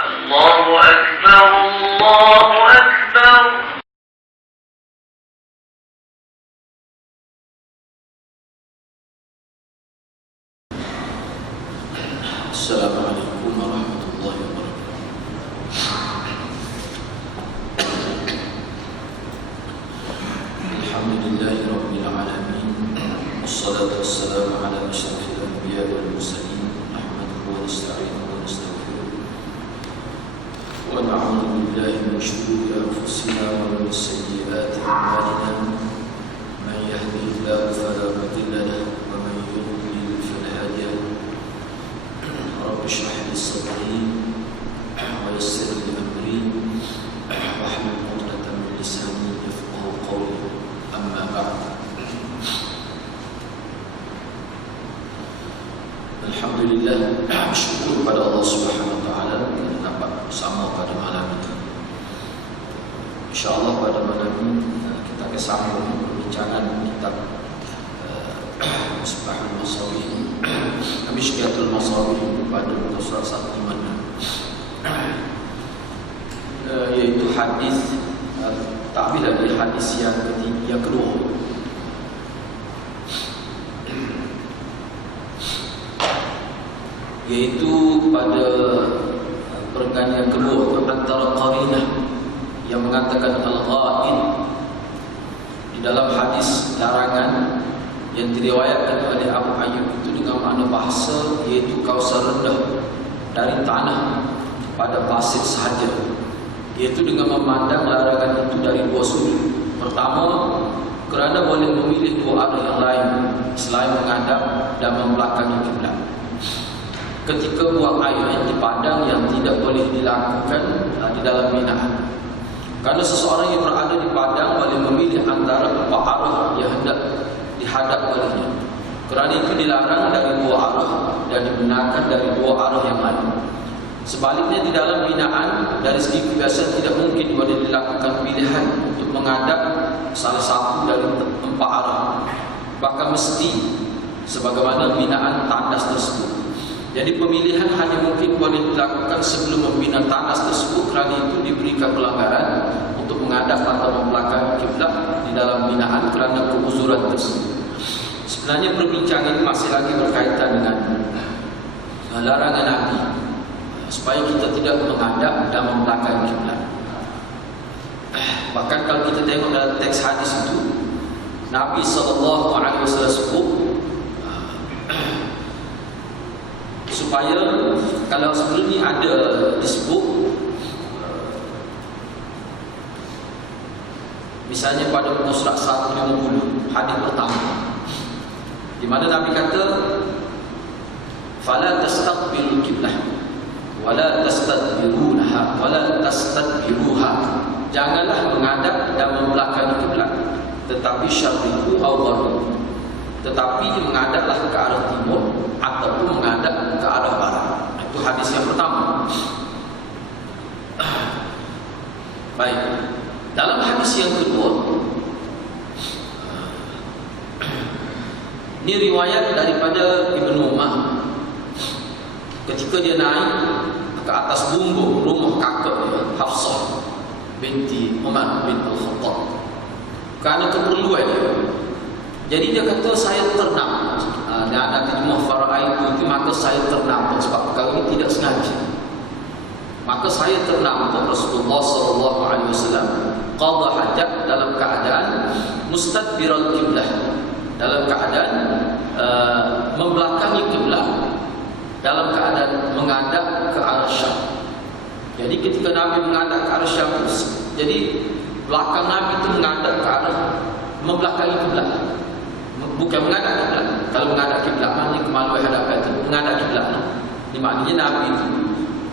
الله أكبر الله أكبر. Assalamualaikum warahmatullahi wabarakatuh. Alhamdulillahi rabbil alamin. Wassalatu wassalamu ala asyrafil anbiya'i wal mursalin. Nahmaduhu wa nasta'inuhu wa nastaghfiruh. Wa na'udzu billahi min shururi anfusina wa min sayyiati a'malina. Man yahdihillahu fala mudilla lahu wa man yudlil fala hadiya lahu. Rabbi shrah li sadri wa yassir li amri wahlul 'uqdatam min lisani yafqahu qawli. Amma ba'd. Alhamdulillah, syukur pada Allah Subhanahu wa taala kita dapat bersama pada malam ini. Insyaallah pada malam ini kita akan sambung perbincangan kitab Misbahul Masawi, Mishkatul Masawi pada muka surat 156, yaitu hadis takbir dari hadis yang kedua. Yaitu pada perenggan yang kedua antara qarinah yang mengatakan al-ghaid di dalam hadis larangan yang diriwayatkan oleh Abu Ayyub itu dengan makna bahasa, yaitu kausar rendah dari tanah pada pasir sahaja, yaitu dengan memandang larangan itu dari dua sudut. Pertama, kerana boleh memilih dua arah yang lain selain menghadap dan membelakangi kiblat. Ketika buang air di padang yang tidak boleh dilakukan di dalam Mina, kerana seseorang yang berada di padang boleh memilih antara empat arah yang hendak dihadap olehnya. Kerana itu dilarang dari dua arah dan dibenarkan dari dua arah yang lain. Sebaliknya di dalam binaan dari segi kebiasaan tidak mungkin boleh dilakukan pilihan untuk menghadap salah satu dari empat arah, bahkan mesti sebagaimana binaan tandas tersebut. Jadi pemilihan hanya mungkin boleh dilakukan sebelum membina tandas tersebut, kerana itu diberikan pelanggaran untuk menghadap atau membelakangi kiblat di dalam binaan kerana keuzuran tersebut. Sebenarnya perbincangan ini masih lagi berkaitan dengan larangan Nabi supaya kita tidak menghadap dan membelakangi kiblat. Bahkan kalau kita tengok dalam teks hadis itu, Nabi SAW sebut supaya kalau sebelum ni ada disebut, misalnya pada muka surat 150 hadis pertama, di mana Nabi kata fala tastaqbilul qiblah wala tastadbiruha wala tastadbiruha, janganlah menghadap dan membelakangi kiblat, tetapi syarriqu aw gharib, tetapi menghadaplah ke arah timur ataupun menghadap ke arah barat. Itu hadis yang pertama. Baik, dalam hadis yang kedua, ini riwayat daripada Ibnu Umar. Ketika dia naik ke atas bumbung rumah kakak dia, Hafsah binti Umar bin Al-Khattab, kerana keperluan dia. Jadi dia kata saya ternampak. Dan nanti di mufara'ah itu, maka saya ternampak, sebab perkara ini tidak sengaja. Maka saya ternampak Rasulullah SAW qadha hajat dalam keadaan mustadbiral qiblah, dalam keadaan membelakangi kiblat, dalam keadaan menghadap ke arah Syam. Jadi ketika Nabi menghadap ke arah Syam, jadi belakang Nabi itu menghadap ke arah membelakangi kiblat, bukan menghadap kiblat. Kalau menghadap kiblat, maknanya kemaluan hadapan itu menghadap kiblat. Ini maknanya Nabi itu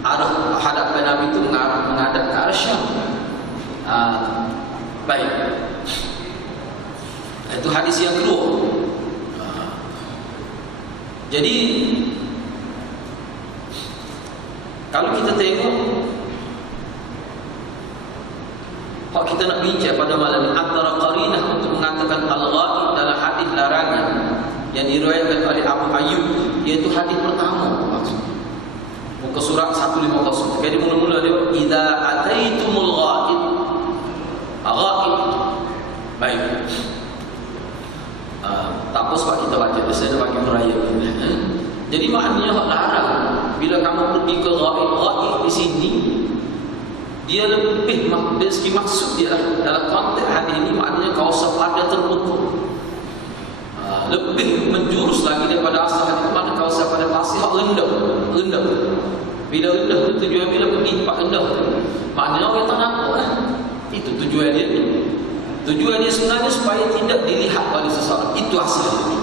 arah hadapan Nabi itu menghadap ke arah Syam. Baik. Itu hadis yang kedua. Jadi kalau kita tengok, kalau kita nak bincang pada malam ini antara qarinah untuk mengatakan al-ghaid dalam hadis larangan yang diriwayatkan oleh Abu Ayyub, iaitu hadis pertama maksudnya. Muka surat 150. Jadi mula-mula dia idza ataitumul ghaib. Ghaib. Baik. Tak apa sebab kita baca saya dah bagi peraya. Jadi maknanya larang bila kamu pergi ke ghaib di sini dia lebih dari segi maksud dia dalam konteks hadis ini maknanya kawasan pada terbuka. Lebih menjurus lagi daripada asal hadis mana kawasan pada pasir rendah. Bila rendah itu tujuan bila pergi tempat rendah maknanya orang tak nampak lah. Itu tujuan dia. Tujuan dia sebenarnya supaya tidak dilihat oleh seseorang. Itu hasilnya.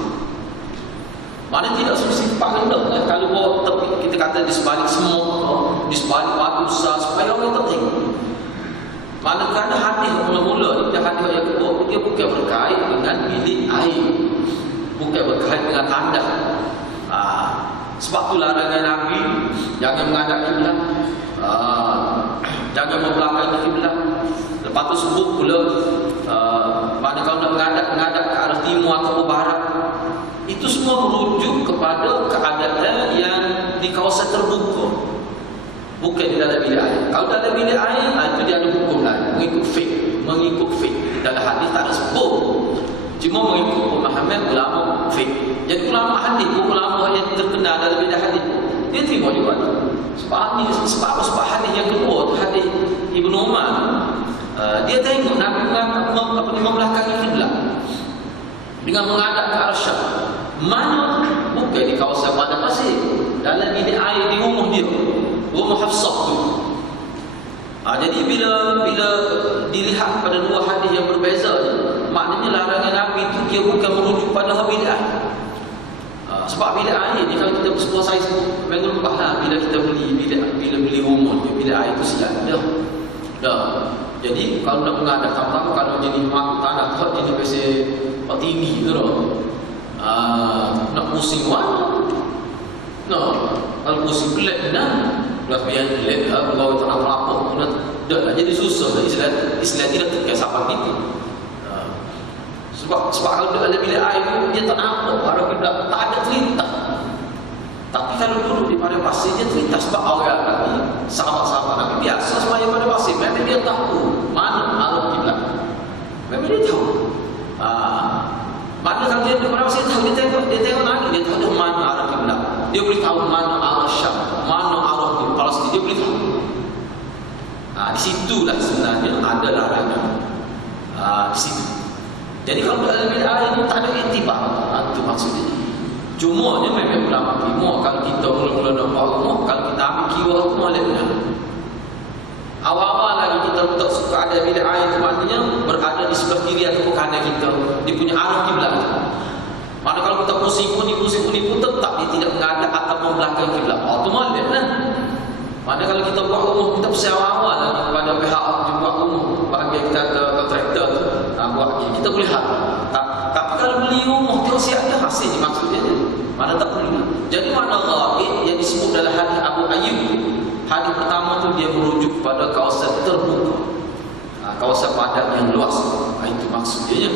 Mana tidak semesti tempat rendah lah. Kalau bawa tepi, kita kata di sebalik semut, di sebalik batu besar supaya orang tak tengok. Manakala hadis mula-mula dia hadis yang kedua dia bukan berkait dengan bilik air, bukan berkait dengan tanda. Sebab tu larangan Nabi jangan menghadap kiblat, jangan membelakangi kiblat. Lepas tu sebut pula manakala nak menghadap ke arah timur atau ke barat. Itu semua merujuk kepada keadaan yang di kawasan terbuka, bukan di dalam bilik air. Kalau dalam bilik air, itu dia ada hukum lain, mengikut fiqh. Dalam hadis tak ada sebut, cuma mengikut pemahaman ulama fiqh. Jadi ulama hadis, ulama yang terkenal dalam bidang hadis, dia terima juga. Sebab hadis yang kedua tu hadis Ibnu Umar, dia tengok Nabi membelakangi kiblat dengan menghadap ke arah Syam. Mana? Bukan di kawasan padang pasir, dalam bilik air di rumah dia, rumah Hafsah tu. Jadi bila dilihat pada dua hadis yang berbeza, maknanya larangan Nabi itu dia bukan merujuk pada bilik air. Sebab bilik air ni kalau kita sebuah saiz memang lupa bila kita beli rumah bilik air itu siap dah. Jadi kalau nak menghadap kamu kalau jadi mak tanah tu jadi biasa tinggi tu dah. Nak pusing mana? Kalau pusing pelik belas biar pelik kalau tak nak melapor dah lah jadi susah. Islam tidak tekan siapa kita. Sebab kalau dalam bilik air tu dia tak nampak arah kiblat, tak ada cerita. Tapi kalau duduk di pada pasir dia cerita sebab orang Nabi, sahabat-sahabat Nabi biasa semaya pada pasir, memang dia tahu mana arah kiblat. Memang dia tahu. Maka kalau dia pada pasir tahu, dia tengok lagi, dia tahu mana arah kiblat. Dia boleh tahu mana arah Syam, mana arah Palestin, dia boleh tahu. Di situlah sebenarnya ada larangan. Di situ. Jadi kalau dalam bilik air itu tak ada iktibar, itu maksudnya. Cuma dia memang ulama kimo kalau kita mula-mula nak buat rumah, kalau kita ambil kira tu malaknya. Awal-awal lagi kita tak suka ada bilik air itu maknanya berada di sebelah kiri atau kanan kita, dia punya arah kiblat. Mana kalau kita pusing pun tetap dia tidak menghadap atau membelakangi kiblat. Tu malaklah. Mana kalau kita buat rumah kita persi awal lagi kepada pihak yang buat rumah bagi kita ada kontraktor buat kita boleh hadap. Tapi kalau beli rumah tu siapa hasil maksudnya mana tak boleh. Jadi makna ghaib yang disebut dalam hadis Abu Ayyub, hadis pertama tu dia merujuk pada kawasan terbuka, kawasan padat yang luas. Itu maksudnya.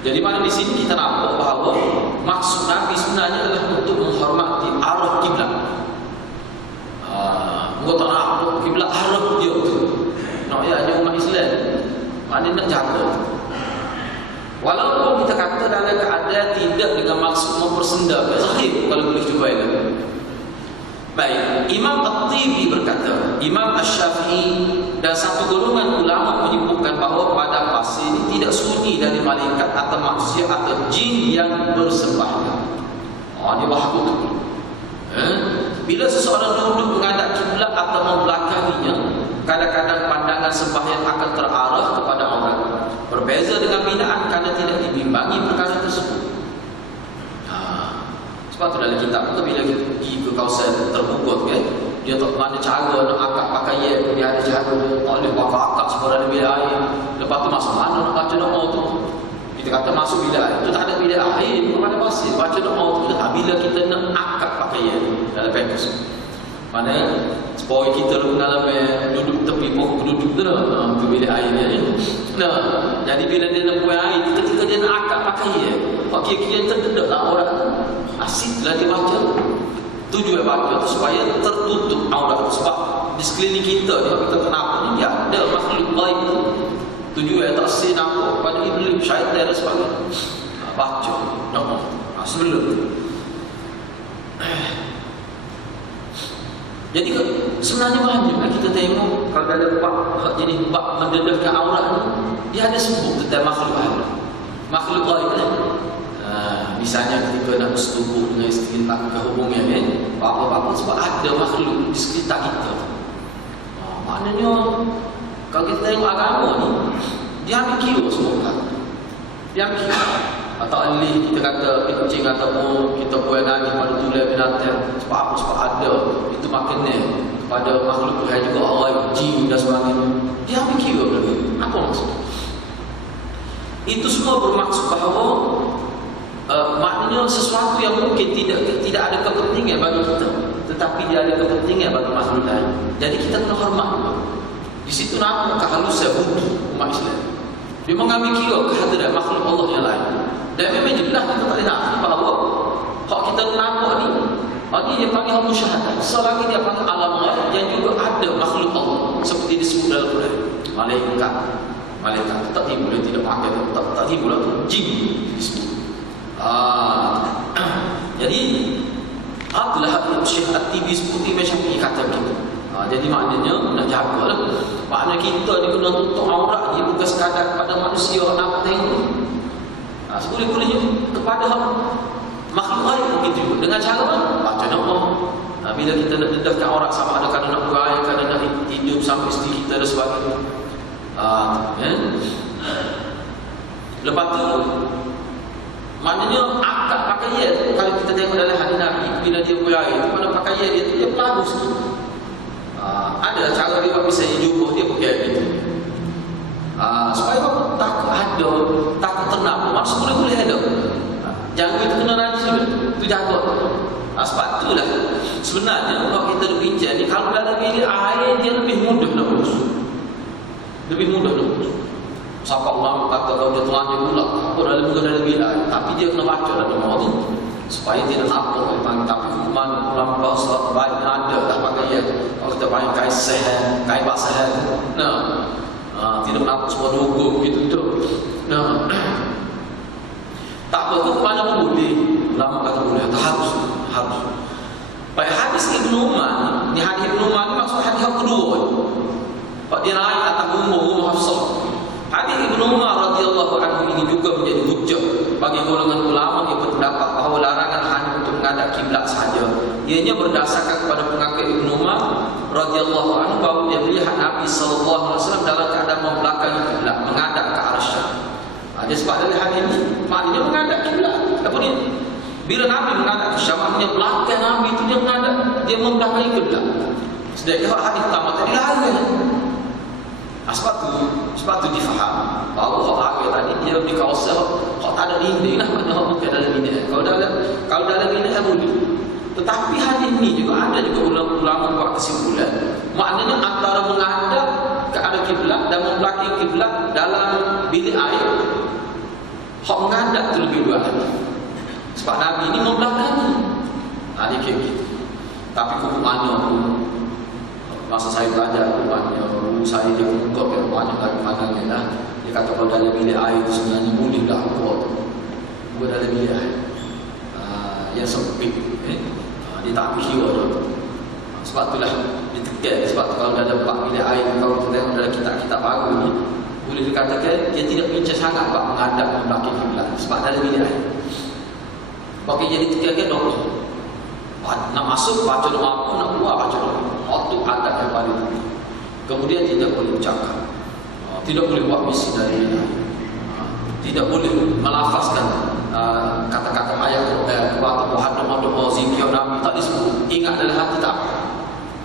Jadi mana di sini kita nampak bahawa maksud Nabi sebenarnya adalah untuk menghormati arah kiblat. Gua tak nak kiblat arah dia tu. Nak ya umat Islam. Mana nak jaga. Walaupun kita kata dalam keadaan tidak dengan maksud mempersendakan zahir kalau boleh cuba elok. Baik, Imam At-Tibi berkata, Imam Asy-Syafi'i dan satu golongan ulama menyebutkan bahawa padang pasir ini tidak sunyi dari malaikat atau manusia atau jin yang bersembahyang. Ini wahyu tu. Bila seseorang duduk menghadap kiblat atau membelakanginya, kadang-kadang pandangan sembahyang akan terarah kepada orang. Berbeza dengan binaan kerana tidak dibimbangi perkara tersebut. Sebab tu dalam kitab tu bila kita pergi ke kawasan terbuka kan, dia tak mana cara nak akak pakaian, dia ada cara dia tak boleh akak semua dalam bilik air. Lepas tu masuk mana nak baca doa tu. Kita kata masuk bilik air, tu tak ada bilik air, bukan ada pasir. Baca doa tu bila kita nak akak pakaian dalam pempus. Mana supaya kita dalam duduk tepi pokok duduk tu dah tu bilik airnya ni. Jadi bila dia nak buang air, ketika dia nak akak pakaian, kira-kira terdedak lah orang. Asyik lah dia baca. Tujuan baca itu supaya tertutup aurat. Sebab di sekeliling kita ni, kita kenapa ni, dia ada makhluk gaib tu. Tujuan tak sin nampak pada iblis, syaitan dan sebagainya. Baca doa sebelum tu. Jadi sebenarnya banyak kita tengok kalau ada bab jenis bab mendedahkan aurat ni, dia ada sebut tentang makhluk gaib lah. Misalnya ketika nak bersetubuh dengan isteri, nak kehubungan kan, apa-apa sebab ada makhluk di sekitar kita. Maknanya kalau kita tengok agama ni, dia ambil kira semua kan. Dia ambil kira. Atau alih kita kata kucing ataupun kita buat nangis pada tulai binatang. Sebab apa? Sebab ada itu makanan pada makhluk yang juga orang jin dan sebagainya. Dia ambil kira lagi. Apa maksud? Itu semua bermaksud bahawa maknanya sesuatu yang mungkin tidak ada kepentingan bagi kita, tetapi dia ada kepentingan bagi makhluk lain. Jadi kita kena hormat. Di situ nampak kehalusan budi umat Islam. Dia mengambil kira kehadiran makhluk Allah yang lain. Dan memang jelas kita tak boleh nafi bahawa hak kita nampak ni, dia panggil hak musyahadah. Selagi dia panggil alam ghaib yang juga ada makhluk Allah seperti disebut dalam Quran. Malaikat tak timbul, tidak pakai tak timbul tu jin disebut. Jadi itulah Syekh At-Tibi seperti macam ni kata begitu. Jadi maknanya nak jaga lah. Maknanya kita ni kena tutup aurat ni bukan sekadar pada manusia nak tengok. Seboleh-bolehnya kepada makhluk lain begitu juga. Dengan cara baca doa. Bila kita nak dedahkan aurat, sama ada kadang nak buai, kadang nak tidur sampai isteri kita dan sebagainya. Lepas tu maknanya akad pakaian tu, kalau kita tengok dalam hadis Nabi, bila dia buai tu, pada pakaian dia tu dia pelabu sikit. Ada cara dia bisa jumpa dia pakai gitu. Supaya apa? Takut ternampak. Maksud boleh ada. Jangan itu kena najis itu jaga. Sebab itulah sebenarnya kalau kita berbincang ni, kalau dalam bilik air dia lebih mudah nak urus. Lebih mudah nak urus. Siapa ulama kata kalau dia telanjang pula, apa dalam bilik air, tapi dia kena baca dalam doa tu supaya tidak nampak tentang. Tapi hukuman ulama bahasa baik ada dah pakaian. Kalau kita pakai kain basah tidak nampak semua logo gitu tu. Tak apa tu mana boleh. Ulama kata boleh, tak harus. Pada hadis Ibnu Umar ni, hadis Ibnu Umar ni maksud hadis yang kedua. Pak dia naik atas rumah Hafsah. Hadis Ibnu Umar radhiyallahu anhu ini juga menjadi hujjah bagi golongan ulama yang berpendapat bahawa larangan hanya untuk menghadap kiblat sahaja. Ianya berdasarkan kepada pengakuan Ibnu Umar radhiyallahu anhu bahawa dia melihat Nabi sallallahu alaihi wasallam dalam keadaan membelakangi kiblat, menghadap ke arah Syam. Dia sebab dari hadis ini maknanya menghadap kiblat. Apa ni? Bila Nabi menghadap ke Syam, maknanya belakang Nabi itu dia menghadap, dia membelakangi kiblat. Sedangkan hadis pertama tadi lain. Sebab tu difaham bahawa hak tadi dia di kawasan hak tak ada dinding lah, maknanya hak bukan dalam bidang. Kalau dalam bidang boleh. Tetapi hadis ni juga ada juga ulama buat kesimpulan, maknanya antara menghadap ke arah kiblat dan membelakangi kiblat dalam bilik air, hak menghadap tu lebih baik. Sebab Nabi ni membelakangi. Dia kayak gitu. Tapi hukumannya pun masa saya belajar hukumannya, saya dia buka banyak lagi pandangan lah. Dia kata kalau dalam bilik air itu sebenarnya boleh dah buat dalam bilik air yang sempit. Dia tak kira tu. Sebab itulah dia tekan. Sebab tu kalau dalam bak bilik air, kalau kita tengok dalam kitab-kitab baru ni, boleh dikatakan dia tidak pincang sangat bak menghadap membelakang kiblat. Sebab dalam bilik air. Bagi jadi tekan doa. Nak masuk baca doa apa, nak keluar baca doa. Itu adab yang paling tinggi. Kemudian tidak boleh bercakap, tidak boleh buat misi dari ini, tidak boleh melafazkan kata-kata ayat Quran, doa zikir Nabi tak disebut. Ingat dalam hati tak?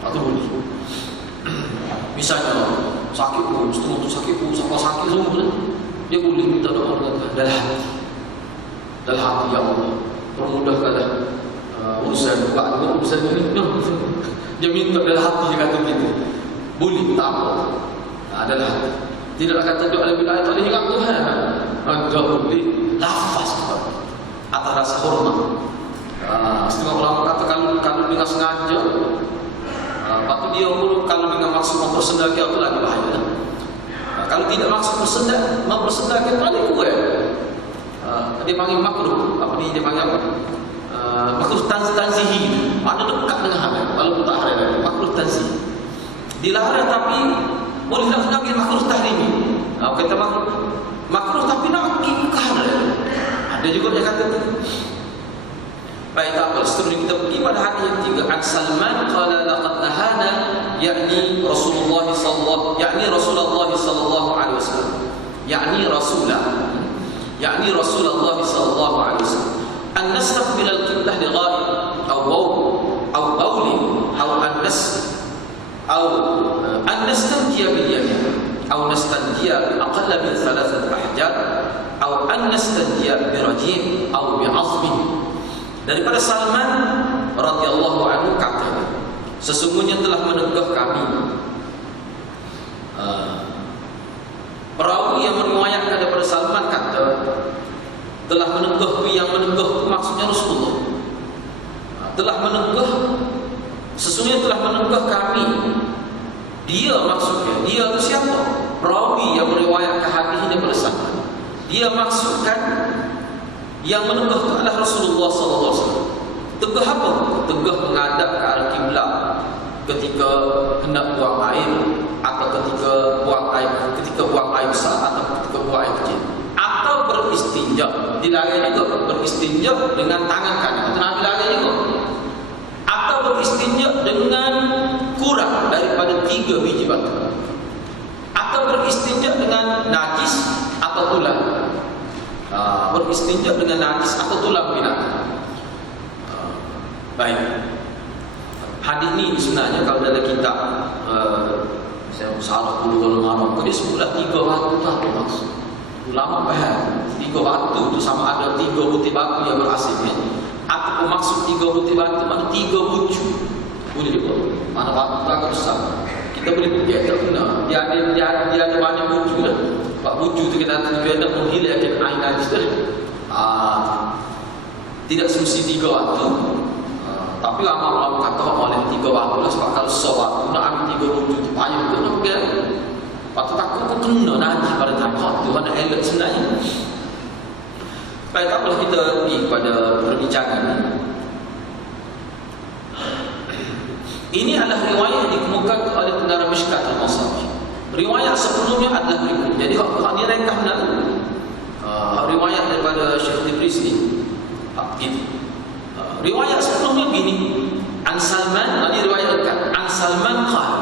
Itu boleh. Misalnya sakit pun, setengah tu sakit pun, sampai sakit semua, dia boleh minta doa dalam hati. Dalam hati, ya Allah, permudahkanlah urusan buat urusan ini. Dia minta dalam hati, dia kata gitu. Boleh, tak apa. Adalah hati. Tidaklah kata doa lebih lain tak boleh ingat Tuhan. Tak boleh lafaz atas rasa hormat. Setengah ulama kata kalau dengan sengaja, lepas tu dia kalau dengan maksud mempersendakan itu lagi bahaya. Kalau tidak maksud mempersendakan itu lagi kuat. Dia panggil makruh. Apa dia panggil apa? Makruh tanzihi. Ada dekat dengan haram. Walaupun tak haram, makruh tanzihi. Dilarang tapi boleh nak panggil makruh tahrimi. Kata makruh tapi nak pergi ke haram. Ada juga yang kata tu. Baik, tak apa. Seterusnya kita pergi pada hadis yang tiga. An Salman qala laqad nahana yakni Rasulullah sallallahu alaihi wasallam. yakni Rasulullah sallallahu alaihi wasallam. An nastaqbil al-qiblah li ghaib aw bawl أو أن نستنجي باليمين أو نستنجي بأقل من 3 أحجار أو أن نستنجي برجيع أو بعظم. Daripada Salman radhiyallahu anhu kata, sesungguhnya telah menegah kami. Perawi yang meriwayatkan daripada Salman kata telah menegah, yang menegah maksudnya Rasulullah. Telah menegah, sesungguhnya telah menegah kami. Dia maksudnya, dia itu siapa? Perawi yang meriwayatkan hadis ini daripada Salman. Dia maksudkan yang menegah itu adalah Rasulullah sallallahu alaihi wasallam. Tegah apa? Tegah menghadap ke arah kiblat ketika hendak buang air, atau ketika buang air besar, atau ketika buang air kecil, atau beristinja. Dilarang juga beristinja dengan tangan kanan. Nabi larang juga. Atau beristinja dengan kurang daripada 3 biji batu, atau beristinja dengan najis atau tulang. Beristinja dengan najis atau tulang binatang. Baik. Hadis ini sebenarnya kalau dalam kitab saya salah dulu malam, dia sebutlah 3 batu tu apa maksud. Ulama faham 3 batu itu sama ada 3 butir batu yang berasing, atau maksud 3 butir batu mana 3 bucu. Boleh juga. Mana batu agak besar. Kita boleh pergi tak kena. Dia ada banyak bucu dah. Sebab bucu tu kita ada menghilangkan air najis dah. Tidak semesti 3 batu. Tapi lama-lama kata oleh 3 batu lah. Sebab kalau sebab nak ambil 3 bucu tu payah tu nak pergi. Lepas tu takut pun kena najis pada takut tu. Mana elok sebenarnya. Baik, tak apalah, kita pergi pada perbincangan ni. Ini adalah riwayat yang dikemukakan oleh pengarang Mishkat al-Masabih. Riwayat sebelumnya adalah berikut. Jadi hak ni rekah benar. Riwayat daripada Syekh Tibrizi gitu. Riwayat sebelumnya begini. An Salman, ini riwayatkan. An Salman qala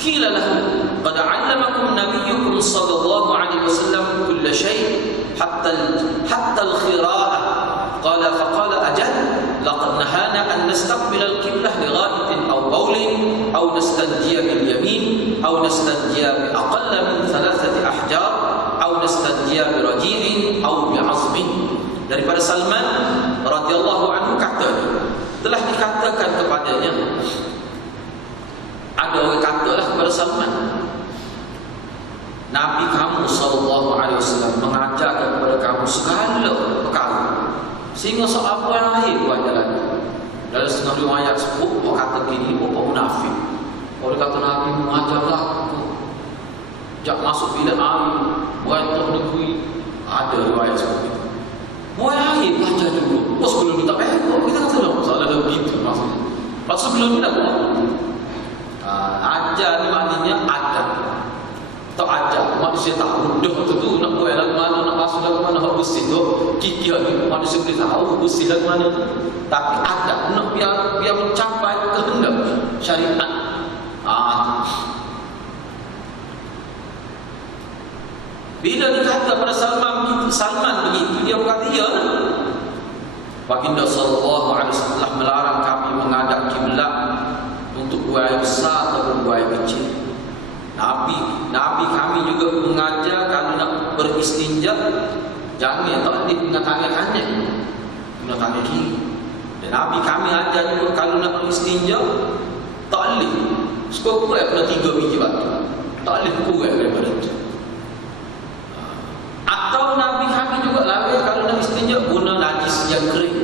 qila lahu qad 'allamakum nabiyyukum sallallahu alaihi wasallam kull shay hatta al-khira'ah. Qala faqala ajal laqad nahana an nastaqbil al-qiblah li ghaibin aw bawlin aw nastanjiya bil yamin aw nastanjiya bi aqall min 3 ahjar aw nastanjiya bi raji'in aw bi 'azmin. Daripada Salman radhiyallahu anhu kata, telah dikatakan kepadanya, ada orang katalah kepada Salman, Nabi kamu sallallahu alaihi wasallam mengajarkan kepada kamu segala perkara, sehingga seapa yang lahir buat jalan. Dalam setengah riwayat sebut, orang kata gini, orang munafik. Orang kata Nabi mengajarlah aku, jak masuk bilik air, berantuk negeri. Ada riwayat seperti itu. Buat air belajar juga. Oh, sebelum ni tak payah. Kita kata tak masalah dah begitu maksudnya. Lepas sebelum ni dah buat. Ajar ni maknanya ada. Tak ajar. Manusia tak mudah tu nak buat lagu mana, nak masuk lagu mana, nak bersih tu. Kiki lagi. Manusia boleh tahu bersih lagu mana tu. Tapi ada. Nak biar mencapai kehendak syariat. Bila dikata pada Salman begitu, dia berkata, ya, Baginda sallallahu alaihi wasallam telah melarang kami menghadap kiblat untuk buang air besar atau buang air kecil. Nabi kami juga mengajar kalau nak beristinja, jangan tak dengan tangan kanan, guna tangan kiri. Dan Nabi kami ajar juga kalau nak beristinja, tak boleh sekurang kena 3 biji batu, tak boleh kurang daripada itu. Atau Nabi kami juga larang kalau nak istinja guna najis yang kering,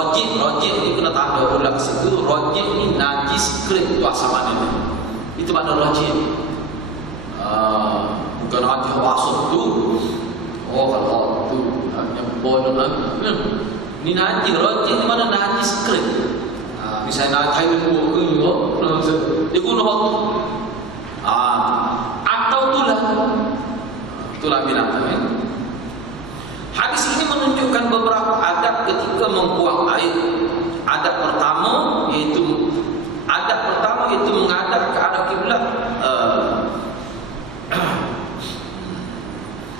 rojik ni kena tanda ulang situ. Rojik ni najis kering bahasa mana ni? Itu makna rojik. Bukan najis wasuk tu. Oh kalau tu yang bodoh ni najis. Rojik ni mana najis kering. Misalnya nak kain buah ke dia guna waktu. Atau tulang binatang. Hadis ini menunjukkan beberapa adab ketika membuang air. Adab pertama iaitu menghadap ke arah kiblat.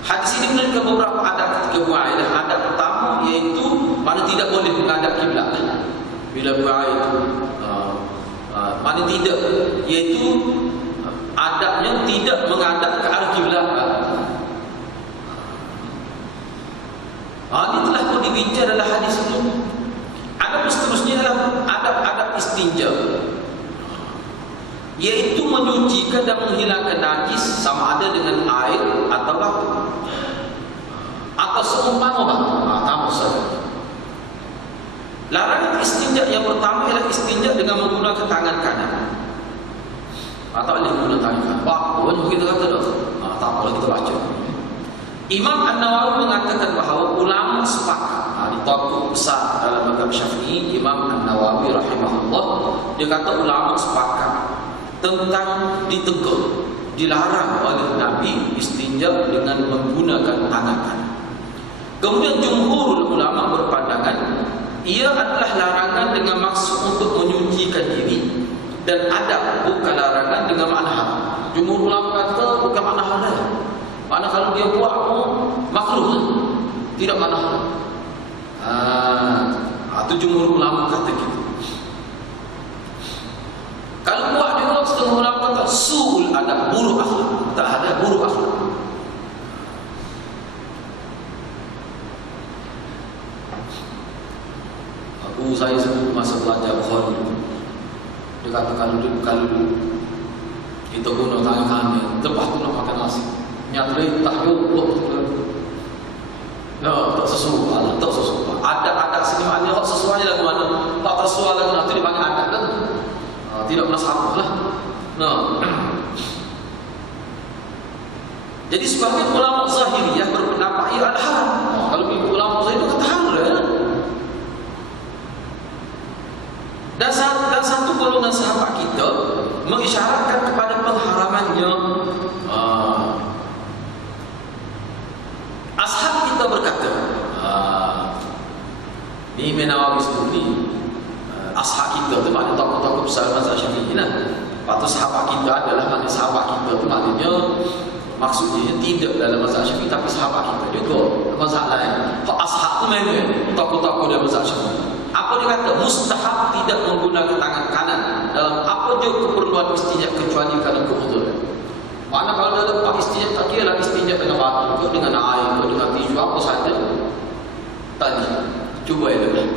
Hadis ini menunjukkan beberapa adab ketika buang air. Adab pertama iaitu mana tidak boleh menghadap kiblat bila buang air itu. Mana tidak, iaitu adabnya tidak menghadap ke arah kiblat. Ini telah pun dibincang dalam hadis ini. Adab seterusnya adalah adab-adab istinja, iaitu menyucikan dan menghilangkan najis sama ada dengan air atau batu atau seumpama batu. Tahu saja. Larangan istinja yang pertama ialah istinja dengan menggunakan tangan kanan. Atau boleh menggunakan tangan kanan. Pokoknya kita kata dah. Tak boleh kita baca. Imam An-Nawawi mengatakan bahawa ulama sepakat. Di tokoh besar dalam mazhab Syafi'i, Imam An-Nawawi rahimahullah, dia kata ulama sepakat tentang ditegur, dilarang oleh Nabi istinja dengan menggunakan tangan kanan. Kemudian jumhur ulama berpandangan ia adalah larangan dengan maksud untuk menyucikan diri dan adab, bukan larangan dengan makna haram. Jumhur ulama kata bukan makna haram. Mana kalau dia buat pun makruh, tidak makna haram. Itu jumhur ulama kata gitu. Kalau buat juga setengah ulama kata su'ul adab, buruk akhlak. Tak ada buruk akhlak. Saya sebut masa belajar Bukhari, dia kata kalau kita guna tangan kanan, lepas tu nak makan nasi, nyata tak yuk, tak sesuai, tak sesuai. Ada sini maknanya tak sesuai lagu mana, tak sesuai lagu nanti dipanggil adat kan? Tidak masalah lah. Jadi sebagian ulama Zahiriyah berpendapat ia adalah haram. Kalau ulama Zahiriyah kata haram lah. Dan satu golongan sahabat kita mengisyaratkan kepada pengharamannya. Ashab kita berkata, ini Nawawi sendiri, ashab kita itu maknanya tokoh-tokoh besar mazhab Syafi'i. Lepas sahabat kita adalah maknanya sahabat kita itu maknanya maksudnya tidak dalam mazhab Syafi'i tapi sahabat kita juga mazhab lain. Ashab itu memang tokoh-tokoh dalam mazhab Syafi'i. Apa dia kata? Mustahab tidak menggunakan tangan kanan dalam apa je keperluan istinja kecuali kerana kebetulan. Mana kalau dia dapat istinja, tak kira lah istinja dengan batu ke, dengan air ke, dengan tisu, apa saja. Tadi, cuba elok.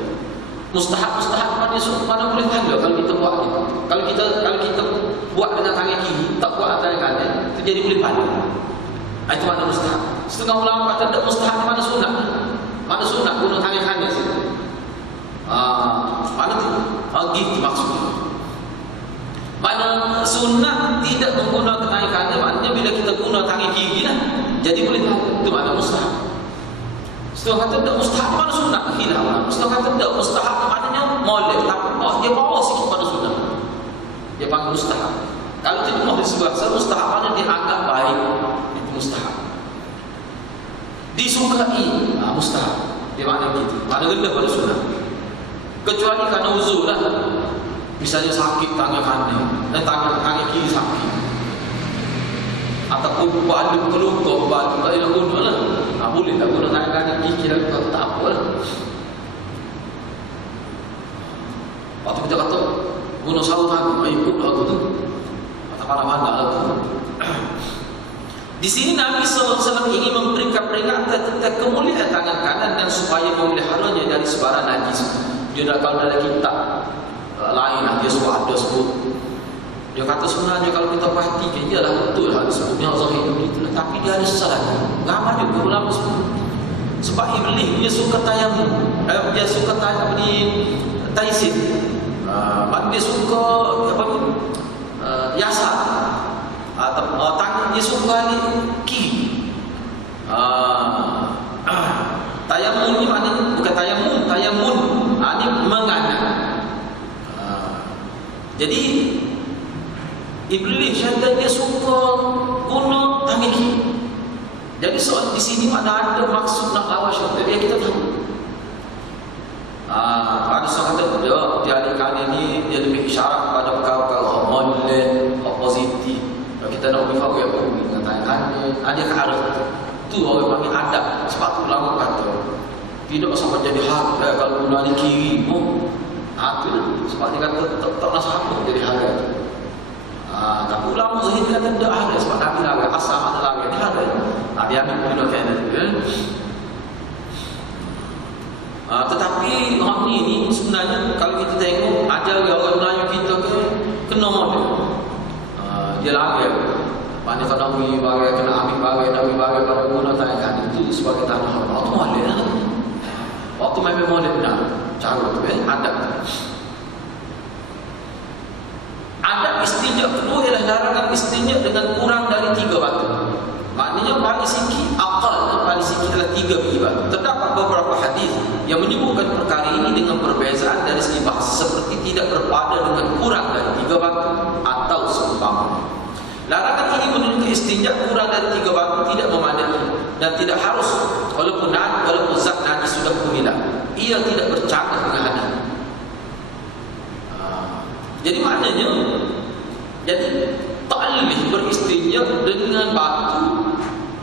Mustahab mana boleh tanda kalau kita buat ni. Kalau kita buat dengan tangan kiri, tak buat tangan kanan, itu jadi boleh pandai. Itu mana mustahab. Setengah ulama kata tak mustahab, mana sunat. Mana sunat guna tangan kanan situ. Mana tu? Gitu maksudnya. Mana sunnah tidak menggunakan tangan kanan, maknanya bila kita guna tangan kiri lah, jadi boleh tahu itu mana mustahab. Setengah kata tak mustahab, mana sunnah? Hilang. Setengah kata tak mustahab, maknanya molek, tapi dia bawa sikit pada sunnah. Dia panggil mustahab. Kalau tidak mahu disebut mustahab, mana dia anggap baik, itu mustahab. Disukai, mustahab. Dia makna gitu. Mana rendah pada sunnah. Kecuali kerana uzur lah. Misalnya sakit tangan kanan dan tangan kiri sakit, ataupun badu keluka, badu tak boleh guna lah. Boleh tak guna tangan kanan kiri lah, tak apa lah. Waktu kita kata guna salah tangan, ikut lah tu. Tak pandang-pandang lah tu. Di sini Nabi SAW ingin memberikan peringatan tentang kemuliaan tangan kanan dan supaya memeliharanya dari sebaran najis. Dia dah kalau ada kitab lain dia sebut. Dia kata sebenarnya kalau kita perhatikan ialah betul hadis sebutnya zahir begitu, tapi dia ada salah. Ramai juga ulama sebut. Sebab iblis dia suka tayamum, dia suka taisin. Dia suka apa ni? Yasar. Tangan dia suka ni kiri. Tayamun ni maknanya bukan tayamun. Ini menganak. Jadi iblis syaitan dia suka guna tangan kiri. Jadi soal di sini mana ada maksud nak lawan syaitan, dia kita tahu. Ada seorang kata dia adik-adik ni dia lebih isyarat pada perkara-perkara molek, positif. Kalau kita nak beritahu ya dengan tangan ada ke arah tu orang panggil adab. Sebab tu ulama kata tidak sampai jadi hak kalau guna di kiri pun tu sebab dia kata tak nasihat pun jadi hak. Tapi ulama zahir kata tidak ada sebab Nabi larang asal ada larang dia ada. Nabi ambil gunakan itu. Tetapi orang ni sebenarnya kalau kita tengok ajar orang Melayu kita kena model. Dia larang. Mana kalau Nabi bagai kena ambil bagai Nabi bagai pada guna tangan itu sebagai tanah haram. Itu model lah. Waktu memang model benar. Cara tu adab. Adab istinja kedua ialah larangan istinja dengan kurang dari 3 batu. Maknanya paling sikit akal paling sikit adalah 3 biji batu. Terdapat beberapa hadis yang menyebutkan perkara ini dengan perbezaan dari segi bahasa seperti tidak berpada dengan kurang dari 3 batu atau seumpamanya. Larangan ini menunjukkan istinja kurang dari 3 batu tidak memadai dan tidak harus walaupun zat najis sudah hilang. Ia tidak bercanggah dengan hadis. Jadi maknanya taklif beristinja dengan batu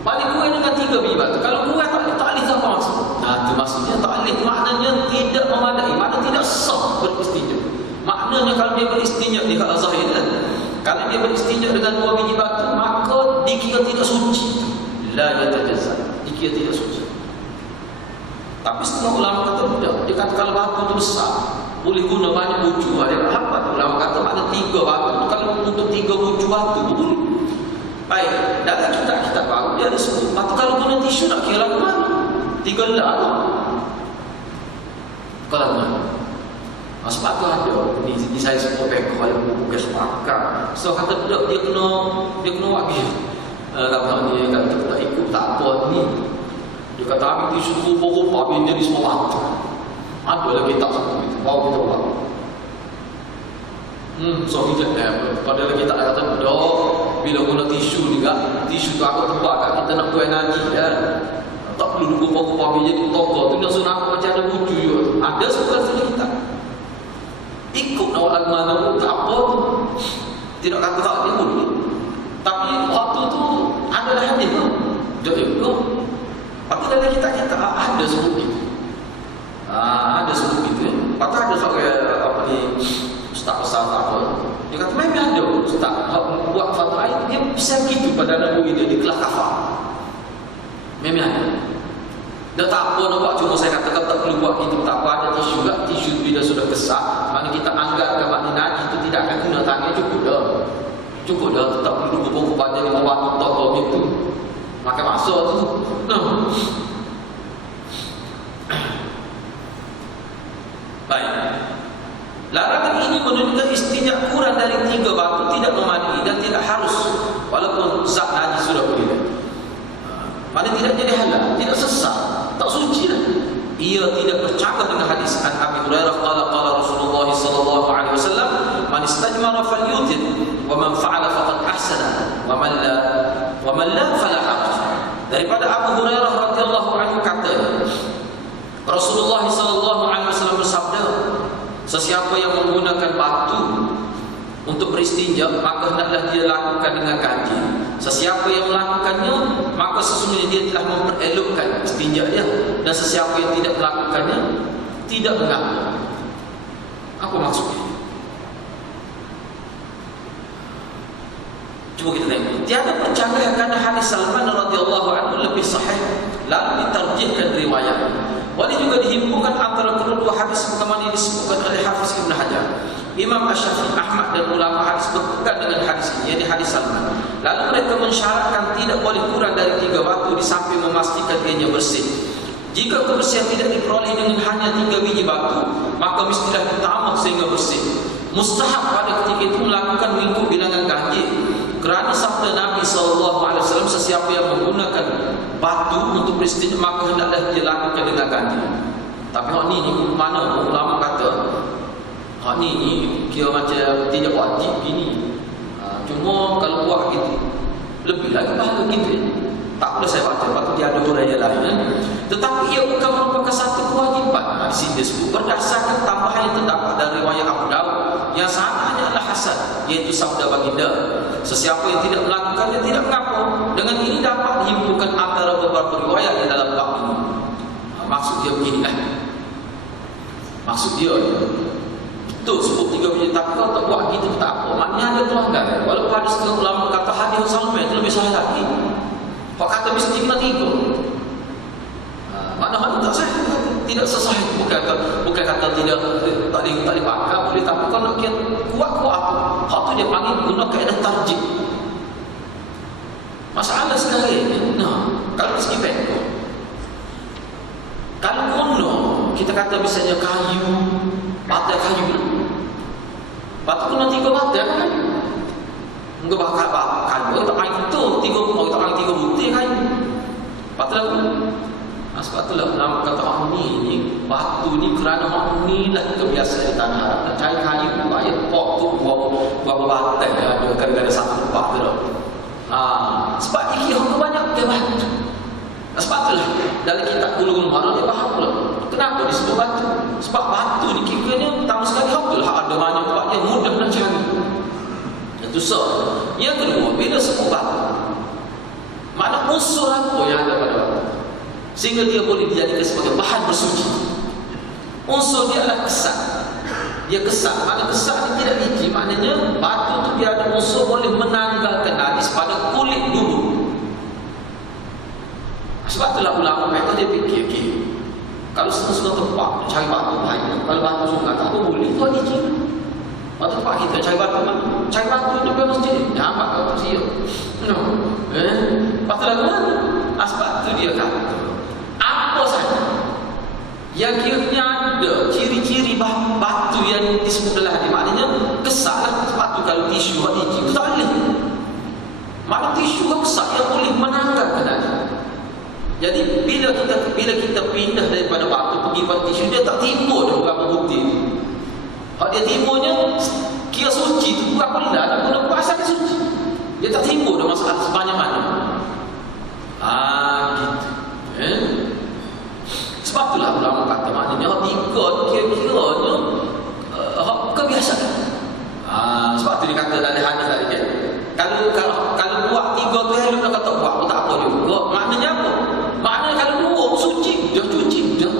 paling kurang dengan 3 biji batu. Kalau kurang taklif apa maksud? Itu maksudnya taklif maknanya tidak memadai, maknanya tidak sah beristinja. Maknanya kalau dia beristinja di hal zahir kalau dia beristinja dengan 2 biji batu maka dikira tidak suci. La yatajazza, dikira tidak suci. Tapi setengah ulama kata tidak. Dia kata kalau batu itu besar boleh guna banyak bucu. Ada apa? Ulama kata ada 3 batu. Kalau untuk 3 bucu batu boleh. Baik, dalam kitab baru dia ada sebut batu kalau guna tisu nak kira ke mana? 3 lah. Kalau mana? Sebab tu ada di saya sebut kalau bukan sepakat. So kata dia kena wakil. Kata dia kata tak ikut tak apa ni. Dia kata ambil tisu rupa-rupa habis jadi semua batu. Ada lagi tak sebut itu. Bawa kita buat. So kita pada lagi tak kata bila guna tisu juga, tisu tu aku tebak kat kita nak buat nanti kan. Tak perlu rupa-rupa habis jadi toko tu nak sunat macam ada bucu juga. Ada sebuah sini kita. Ikut awak mana tak apa. Tidak kata tak dia pun. Tapi waktu tu adalah hadis tu. Jadi tapi dalam kita ada sebut itu. Ada sebut itu. Patut ada seorang apa ni ustaz besar apa. Dia kata memang ada ustaz buat fatwa dia bisa gitu pada Nabi dia di kelas kafar. Memang ada. Dia tak apa nak buat cuma saya katakan tak perlu buat itu tak apa ada tisu juga tisu bila sudah besar. Mana kita anggap kalau najis itu tidak akan guna tangan cukup dah tetap perlu berubah jadi membantu toko itu. Maka masuk tu. Baik. Larangan ini menunjukkan istinja kurang dari 3 batu tidak memadai dan tidak harus walaupun zat najis sudah hilang. Mana tidak jadi halal, tidak sesat, tak suci lah. Ia tidak bercanggah dengan hadis an Abi Hurairah qala Rasulullah sallallahu alaihi wasallam man istajmara falyutir wa man fa'ala faqad ahsana wa man la fala haraj. Daripada Abu Hurairah radhiyallahu anhu kata Rasulullah sallallahu alaihi wasallam bersabda, sesiapa yang menggunakan batu untuk beristinja maka hendaklah dia lakukan dengan kaji. Sesiapa yang melakukannya maka sesungguhnya dia telah memperelokkan istinja dia, dan sesiapa yang tidak melakukannya tidak mengaku. Apa maksudnya? Cuba kita tengok. Tiada percaya kerana hadis Salman radhiyallahu anhu lebih sahih lalu ditarjihkan riwayat. Boleh juga dihimpunkan antara kedua hadis sebagaimana disebutkan oleh Hafiz Ibn Hajar. Imam Asy-Syafi'i, Ahmad dan ulama hadis berpegang dengan hadis ini, yakni hadis Salman. Lalu mereka mensyaratkan tidak boleh kurang dari 3 batu di samping memastikan ianya bersih. Jika kebersihan tidak diperoleh dengan hanya 3 biji batu, maka mestilah ditambah sehingga bersih. Mustahab pada ketika itu melakukan mengikut bilangan ganjil, kerana sabda Nabi SAW, sesiapa yang menggunakan batu untuk beristinja maka hendaklah dia lakukan dengan ganjil. Tapi hak ni mana ulama kata hak ni kira macam tidak wajib gini. Cuma kalau buat gitu lebih lagi bahagia gitu ya. Tak boleh saya baca, lepas tu dia ada orang yang lain. Tetapi ia bukan merupakan satu kewajipan. Di sini disebut berdasarkan tambahan yang terdapat dari riwayat Abu Daud yang sanadnya adalah hasan, iaitu sabda baginda, sesiapa yang tidak melakukannya tidak mengapa. Dengan ini dapat dihimpunkan antara beberapa riwayat di dalam bab ini. Maksud dia beginilah. Maksud dia betul sebut 3 biji, tapi kalau tak buat gitu tak apa. Maknanya ada pelanggaran. Walaupun ada setengah ulama kata hadis Salman itu lebih sahih lagi. Pak kata mesti kena 3. Mana hal tak sahih, tidak sesahih. Bukan kata tidak dipakai boleh, tapi kalau dia kuat apa? Hak tu dia panggil guna kaedah tarjih. Masalah sekali. Kalau segi pekor, kalau guna kita kata misalnya kayu, batai kayu, batu guna 3 batai kan? Enggak bakal kayu tak main itu 3 orang tak main 3 butir kayu. Patutlah sebab itulah ulama kata ni batu ni kerana hak ni lah kebiasaan di tanah Arab. Nak cari kayu bayar pot tu berapa batai ada kadang-kadang 1 pot tu. Sebab iki hak banyak ke batu. Sebab itulah dalam kitab Bulughul Maram dia faham pula kenapa disebut batu. Sebab batu ni kiranya tahu sekali hak tu lah ada banyak tempat yang mudah nak cari. Itu so. Yang kedua, bila sebut batu, mana unsur apa yang ada pada batu sehingga dia boleh dijadikan sebagai bahan bersuci. Unsur dia adalah kesan. Dia kesan. Mana kesan ni tidak licin, maknanya batu tu dia ada unsur boleh menanggalkan najis pada kulit tubuh. Sebab itulah ulama mereka dia fikir kalau setengah tempat cari batu bahaya. Kalau batu sungai tak boleh, itu licin. Waktu tempat kita cari batu mana? Cari batu itu ke masjid. Nampak kau siap. Lepas tu lagu mana? Sebab tu dia kata apa saja yang kiranya ada ciri-ciri batu yang disebut dalam hadis, maknanya kesal. Sebab tu kalau tisu itu tak boleh. Mana tisu kesal yang boleh menanggalkan najis. Jadi bila kita pindah daripada batu pergi pada tisu, dia tak timbul dah berapa bukti. Kalau dia timbulnya kira suci tu berapa dah nak guna puasa dia suci. Dia tak timbul dah masalah sebanyak mana. Gitu. Sebab itulah ulama kata maknanya tiga kira-kiranya kebiasaan. Sebab tu dia kata dalam hadis tadi kan. Kalau buat 3 tu elok dah kata buat tak apa juga. Maknanya apa? Maknanya kalau buat suci dia cuci dah.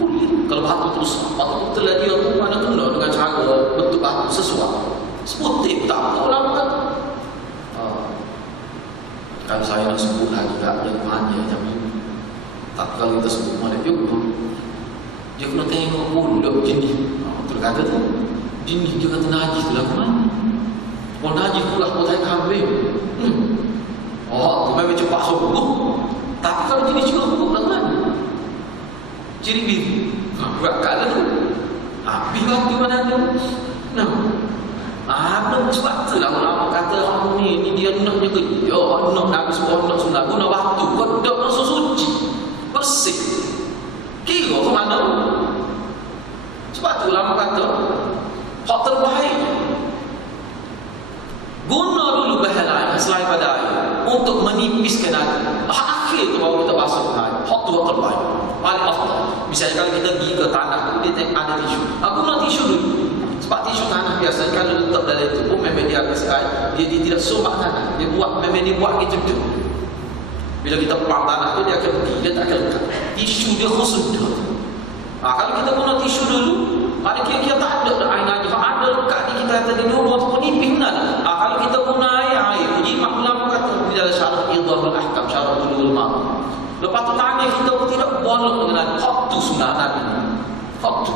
Boleh. Kalau batu terus batu telah dia tu mana guna dengan cara bentuk batu sesuai. Seputih tak apa ulama kata. Kalau saya nak sebut lagi tak ada banyak macam ni. Tapi kalau kita sebut mana juga, dia kena tengok pula jenis. Betul kata tu, jenis dia kata najis tu lah mana? Oh najis pula kau tak kambing. Tu memang cepat sembuh. Tapi kalau jenis juga sembuh lah mana? Ciri biru. Buat kala tu. Biru tu mana tu? Sebab tu lah ulama kata ni dia naknya kerja, nak Nabi semua nak sunat guna batu, kau tak masuk suci bersih. Kira ke mana? Sebab tu ulama kata hak terbaik guna dulu bahan air selain pada air untuk menipiskan air. Hak akhir tu baru kita basuh air. Hak tu hak terbaik paling afdal. Misalnya kalau kita pergi ke tanah tu dia ada tisu, guna tisu dulu. Sebab tisu tanah biasa kalau letak dalam itu pun memang dia habis air, dia tidak sumak tanah. Dia buat memang dia buat gitu tu. Bila kita pelang tanah tu dia akan pergi, dia tak akan lekat. Tisu dia khusus dah. Kalau kita guna tisu dulu, ada kira-kira tak ada air najis. Ada lekat ni kita kata dia dulu ataupun nipis benar. Kalau kita guna air uji maklumat kata di dalam syarah Idhahul Ahkam, syarah Bulughul Maram. Lepas tu tangan kita pun tidak boleh dengan hak tu sunat Nabi. Hak tu.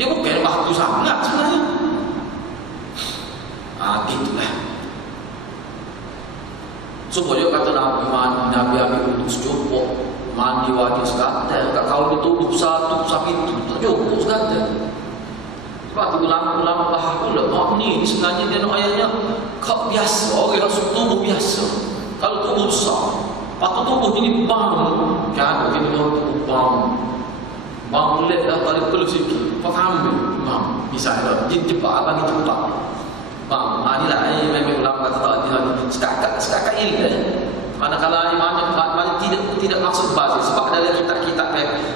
Dia bukan batu sangat sebenarnya. Gitulah. Supaya kata Nabi ambil untuk secumpuk mandi wajib sekadar, kat kau tubuh satu sampai itu tak cukup sekadar. Sebab tu ulama faham pula, ni sebenarnya dia nak ayatnya kau biasa, orang rasa tubuh biasa. Kalau tubuh besar, patut tubuh ini bang, jangan kita tahu tubuh bang. Bang boleh dah tarik perlu sikit. Faham bang, misalnya cepat abang cepat. Bang, inilah memang ulama kata tak sekakat ilmu. Manakala mana tidak maksud basis, sebab dalam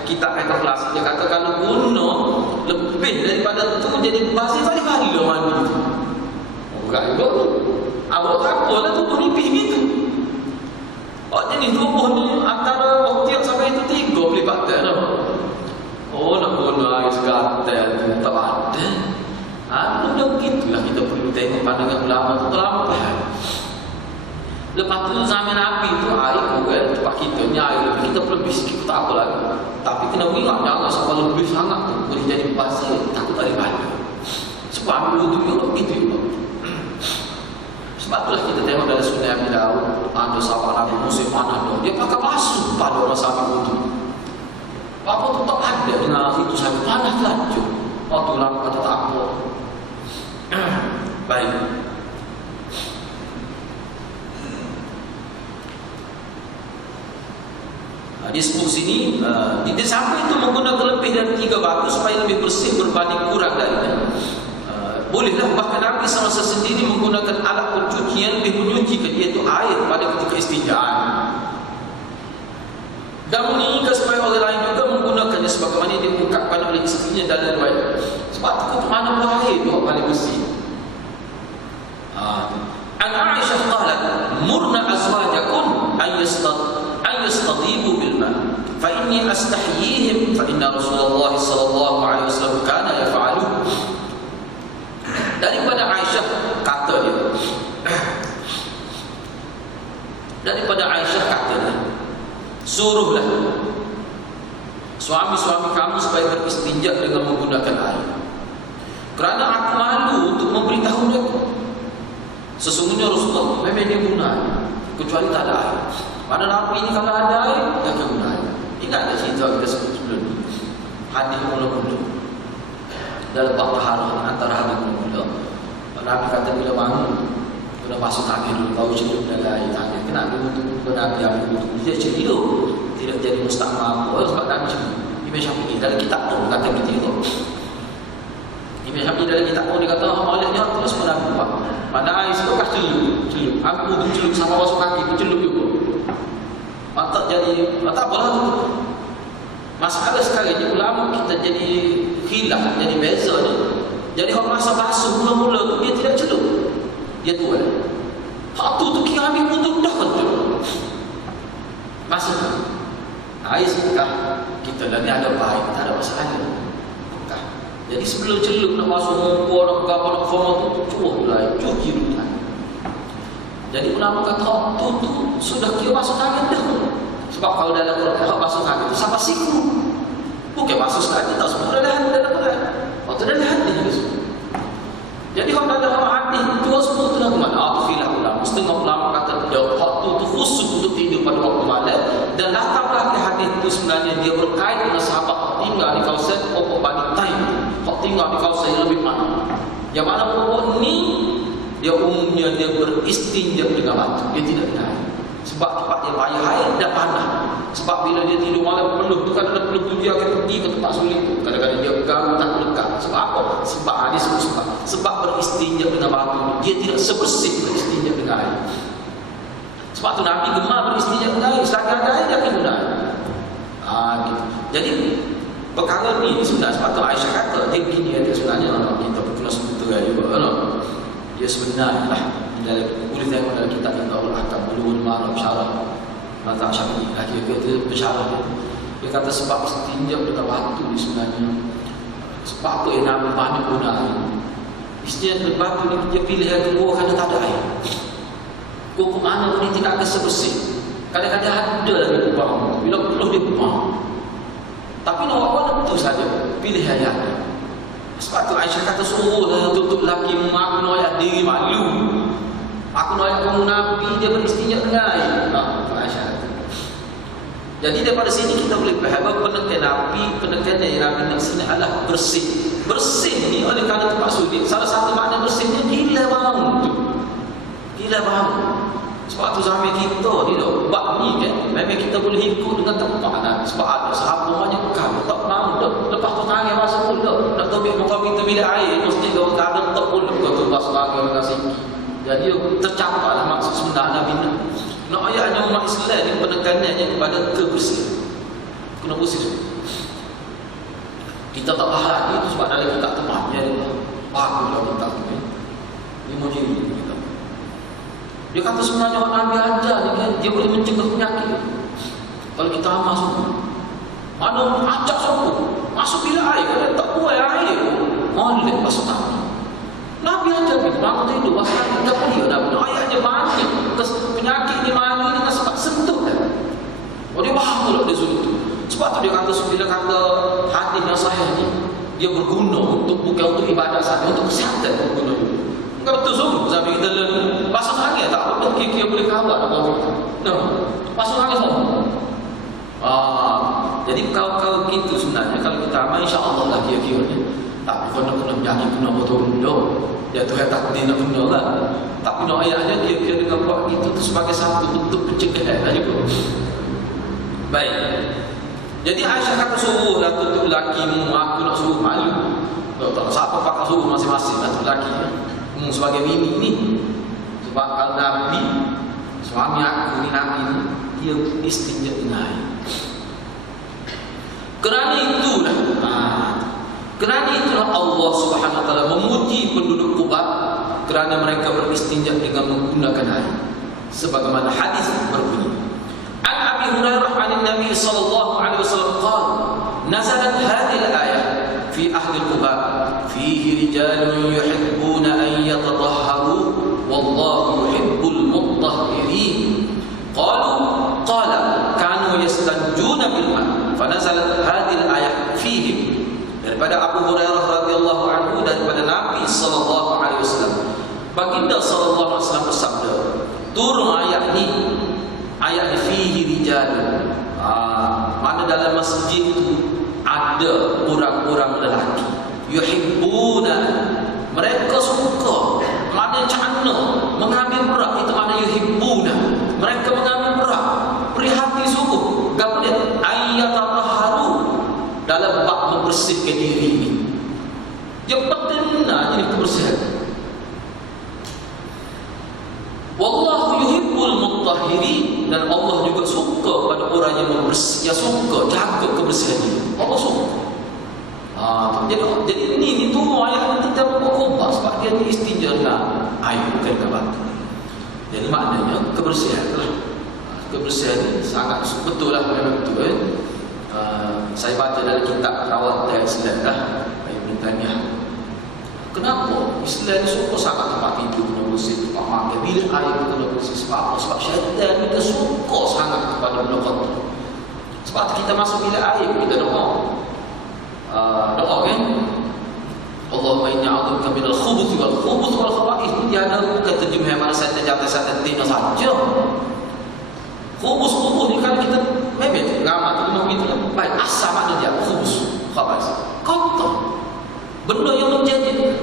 kitab kelas dia kata kalau guna lebih daripada itu jadi basis tak dipanggil mandi. Bukan itu. Awak tak apalah tubuh nipis gitu. Oh jenis tubuh ni antara waktu sampai itu 3 pelipatan dah. Oh nak guna air segatal tak ada. Dah begitulah kita perlu tengok pandangan ulama tu ulama faham. Lepas tu zaman Nabi tu air bukan tempat kita ni air kita lebih sikit tak apa lagi. Tapi kena ingat jangan sampai lebih sangat tu boleh jadi pasir takut tak ada. Sebab dulu tu begitu juga. Sebab itulah kita tengok dalam sunnah Nabi Daud ada sahabat Nabi musim mana dia pakai basuh pada orang sahabat itu. Apa tu tak ada dengan itu sampai panas laju. Waktu lama kata tak apa. Baik. Dia sebut sini dia sampai itu menggunakan lebih dari 3 batu supaya lebih bersih berbanding kurang darinya. Bolehlah bahkan Nabi SAW sendiri menggunakan alat pencucian lebih menyucikan iaitu air pada ketika istinjaan. Dan menginginkan supaya orang lain juga menggunakannya sebagaimana dia ungkapkan oleh isterinya dalam riwayat. Sebab itu mana pun air itu paling bersih. An Aisyah qalat murna azwajakum ayastadibu bil ma fa inni astahyihim fa inna Rasulullah sallallahu alaihi wasallam kana yaf'alu. Daripada Aisyah kata dia. Daripada Aisyah kata dia. Suruhlah suami-suami kamu supaya beristinja dengan menggunakan air. Kerana aku malu untuk memberitahu mereka. Sesungguhnya Rasulullah memang dia guna kecuali tak ada air. Pada Nabi ini kalau ada air, dia akan guna air. Ingat tak cerita kita sebelum ini? Hadis mula-mula dalam bab taharah antara hadis mula-mula. Nabi kata bila bangun, kena masuk tangan dulu, baru celup dalam air tangan. Kenapa untuk Nabi ambil itu? Dia celup, tidak jadi mustahab. Sebab Nabi celup. Imam Syafi'i dalam kitab tu kata begitu. Imam Syafi'i dalam kitab tu dia kata olehnya terus Nabi buat. Pada air sebab celup. Aku tu celup sama masuk kaki, tu celup juga. Tak jadi, tak apalah tu. Masalah sekali ni ulama kita jadi khilaf, jadi beza ni. Jadi orang masa basuh mula-mula tu dia tidak celup. Dia tu kan. Hak tu kira ambil wuduk dah kan tu. Masa tu. Air sedekah kita dah ni ada baik, tak ada masalah. Jadi sebelum celup nak basuh muka, nak apa nak formal tu cuci lah, cuci dulu. Jadi ulama kata tu sudah kira basuh tangan dah. Sebab kalau dalam Quran basuh tangan tu sampai siku. Bukan basuh sekali tak semua dalam Quran. Waktu dalam hadis juga semua. Jadi kalau dalam hadis dua semua tu dah ke mana? Khilaf ulama. Setengah ulama kata dia waktu tu khusus untuk tidur pada waktu malam dan latar belakang hadis itu sebenarnya dia berkait dengan sahabat tinggal di kawasan pokok Bani Taim. Kau tinggal di kawasan yang lebih mana? Yang mana pokok ni dia umumnya dia beristinja dengan batu. Dia tidak kena air. Sebab tempat dia bayar air dah panas. Sebab bila dia tidur malam peluh tu kan ada peluh tu dia akan pergi ke tempat sulit tu. Kadang-kadang dia pegang tak dekat. Sebab apa? Sebab dia sebab. Sebab beristinja dengan batu dia tidak sebersih beristinja dengan air. Sebab tu Nabi gemar beristinja dengan air. Selagi ada air dia akan guna air. Gitu. Jadi perkara ni sebenarnya sebab tu Aisyah kata dia begini dia sebenarnya kita kena sebut juga dia sebenarnya lah dalam boleh tengok dalam kitab yang Allah akan Bulughul Maram syarah mazhab Syafi'i lagi dia bersyarah dia kata sebab istinja dengan batu ni sebenarnya sebab apa yang Nabi banyak guna air istinja dengan batu ni dia pilih yang kedua kerana tak ada air hukum mana ni tidak akan sebersih kadang-kadang ada lagi kubang bila perlu dia kubang tapi nak buat betul saja pilihan yang ada. Sebab tu Aisyah kata suruhlah tutup laki mak noyak diri malu. Aku noyak kamu Nabi dia beristinja dengan air. Aisyah kata. Jadi daripada sini kita boleh faham bahawa penekanan yang Nabi nak sini adalah bersih. Bersih ni oleh kerana tempat sujud. Salah satu makna bersihnya gila bang tu. Gila bang. Sebab tu sampai kita ni dah bab ni kan, memang kita boleh ikut dengan tempat kan. Sebab ada sahabat rumahnya kamu tak mau dah. Lepas tu tangan masuk pula. Nak tobik muka pintu bilik air mesti kau tak ada tak pula kau tu pas bagi orang sini. Jadi tercampaklah maksud sebenar Nabi ni. Nak ayatnya umat Islam ni penekanannya kepada kebersihan. Kena bersih. Kita tak faham itu sebab dalam kitab tempatnya baguslah kitab ni. Dia mujib kita. Dia kata sebenarnya orang Nabi ajar ni kan, dia boleh mencegah penyakit. Kalau kita masuk mana acak sokong masuk bilik air kan tak buai air molek masuk tangan. Nabi ajar kita bangun tidur pasal kita boleh Nabi ayatnya banyak penyakit ni mari dengan sebab sentuh kan. Oh dia faham kalau dia suruh tu. Sebab tu dia kata bila kata hadis yang sahih ni dia berguna untuk bukan untuk ibadah saja, untuk kesihatan berguna. Enggak betul sungguh sampai kita pasang angin tak betul kira boleh kawal apa kita. Nah, pasang angin semua. Jadi kau gitu sebenarnya kalau kita amal insya-Allah lah kira-kira ni. Tapi kalau nak kena menjadi guna betul-betul dia tu takdir nak guna lah. Tapi nak ayatnya kira-kira dengan buat itu tu sebagai satu bentuk pencegahan aja pun. Baik. Jadi Aisyah kata suruh lah tu lakimu, aku nak suruh malu. Tak siapa pakai suruh masing-masing lah tu laki. Sebagai bini ni. Sebab kalau Nabi, suami aku ni Nabi ni, dia istinja dengan air. Kerana itulah Allah Subhanahu Wa Taala memuji penduduk Quba kerana mereka beristinja dengan menggunakan air. Sebagaimana hadis berbunyi. An Abi Hurairah an Nabi sallallahu alaihi wasallam qala nazalat hadhihi al-ayah fi ahli Quba fihi rijalun yuhibbuna an yatatahharu wallahu yuhibbul mutahhirin. Qala kanu yastanjuna bil ma' fa nazalat hadhihi al-ayah fihim. Daripada Abu Hurairah radhiyallahu anhu daripada Nabi sallallahu alaihi wasallam. Baginda sallallahu alaihi wasallam bersabda, turun ayat ni fihi rijal. Mana dalam masjid itu ada orang-orang lelaki yuhibbuna, mereka suka, mana cana mengambil berat, itu mana yuhibbuna, mereka mengambil berat, perhati sungguh gapo dia ayyatatahharu dalam bab membersihkan diri ini. Dia benar jadi kebersihan. Wallahu yuhibbul mutahhirin, dan Allah juga suka pada orang yang membersih, yang suka jaga kebersihan ini. Allah suka. Jadi ini tu ayat kita berkobar sebab dia ni istinja dengan air bukan kawan. Jadi maknanya kebersihan lah. Kebersihan ini sangat betul lah, memang betul. Saya baca dalam kitab Rawat Islam lah, Ibn Taymiyah. Kenapa Islam ni suka sangat tempat tidur kena bersih, tempat makan, bilik air kena bersih? Sebab apa? Sebab syaitan kita suka sangat kepada benda kotor. Sebab kita masuk bilik air kita doa. Doa kan? Allahumma inni a'udzubika minal khubuthi wal khaba'ith. Dia ada bukan terjemahan mana saya jatuh tina saja. Khubus ni kan kita memang ramai tu memang begitu kan. Baik, asal makna dia khubus, khaba'ith. Kotor. Benda yang menjadi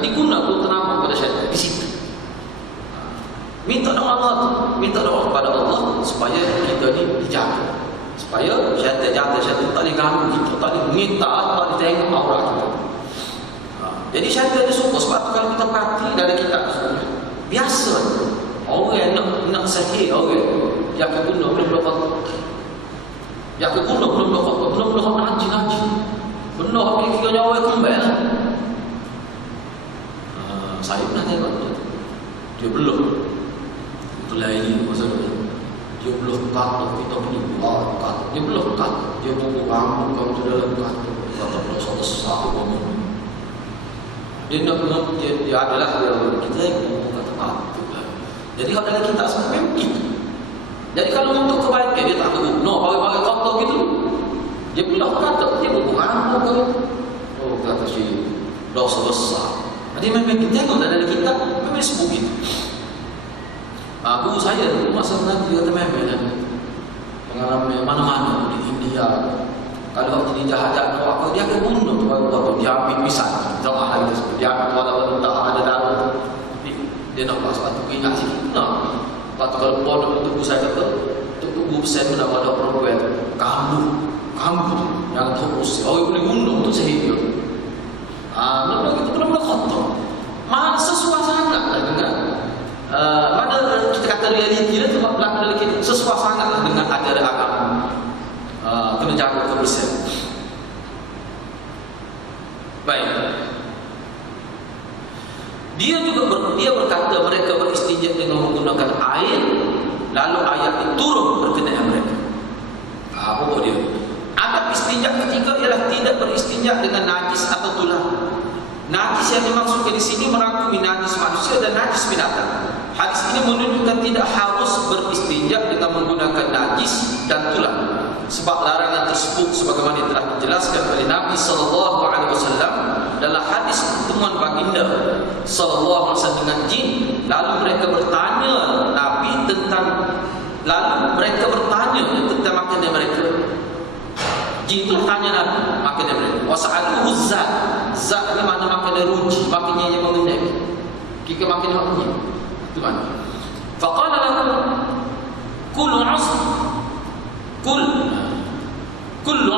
digunakan untuk nama kepada syaitan di situ. Minta doa Allah tu, minta doa kepada Allah supaya kita ni dijaga, supaya syaitan tak boleh ganggu kita, tak boleh minta, tak boleh tengok aurat kita. Jadi syaitan dia suka. Sebab tu kalau kita perhati dari kitab biasa orang nak sahih orang yang keguna belum dapat, yang keguna belum dapat haji. Benar apa kira nyawa kembali. Saya pernah tengok dia belum. Itulah ini maksudnya. Dia belum kata kita punya buat kata. Dia belum kata. Dia buku rambut kamu tu dalam kata. Kata belum satu satu kamu. Dia nak dia adalah kita yang buku kata-kata. Jadi kalau dalam kita sebenarnya begitu. Jadi kalau untuk kebaikan dia tak tahu. No, bagi kotor gitu. Dia bilang kata dia buku rambut kau. Oh kata si dosa besar. Jadi memang kita tengok dalam kitab memang sebut gitu. Guru saya masa nanti dia kata memang pengalaman mana-mana di India. Kalau jadi jahat-jahat aku dia akan bunuh tu baru dia ambil pisang. Jangan lagi tu dia ambil walaupun tak ada darah. Tapi dia nak buat sebab tu ingat sikit. Nah, waktu kalau pondok tu saya kata tu saya pun dapat ada program kamu yang terus orang boleh bunuh tu sehingga. Lepas itu benar-benar kotor. Mana sesuai sangatlah dengan mana kita kata realiti dia sebab belakang lagi sesuai sangatlah dengan ajaran agama. Kena jaga kebersihan. Baik. Dia berkata mereka beristinja dengan menggunakan air, lalu ayat itu turun berkenaan mereka. Apa dia? Adab istinja ketiga ialah tidak beristinja dengan najis atau tulang. Najis yang dimaksudkan di sini merangkumi najis manusia dan najis binatang. Hadis ini menunjukkan tidak harus beristinja dengan menggunakan najis dan tulang. Sebab larangan tersebut sebagaimana telah dijelaskan oleh Nabi sallallahu alaihi wasallam dalam hadis pertemuan baginda sallallahu alaihi wasallam dengan jin, lalu mereka bertanya tentang makanan mereka. Jin itu tanya Nabi makanan mereka. Wasa'aluhu zat ni mana makanan ruji, makannya yang mengenai. Kita makan haknya. Itu mana? Faqala lahu kullu 'azm kullu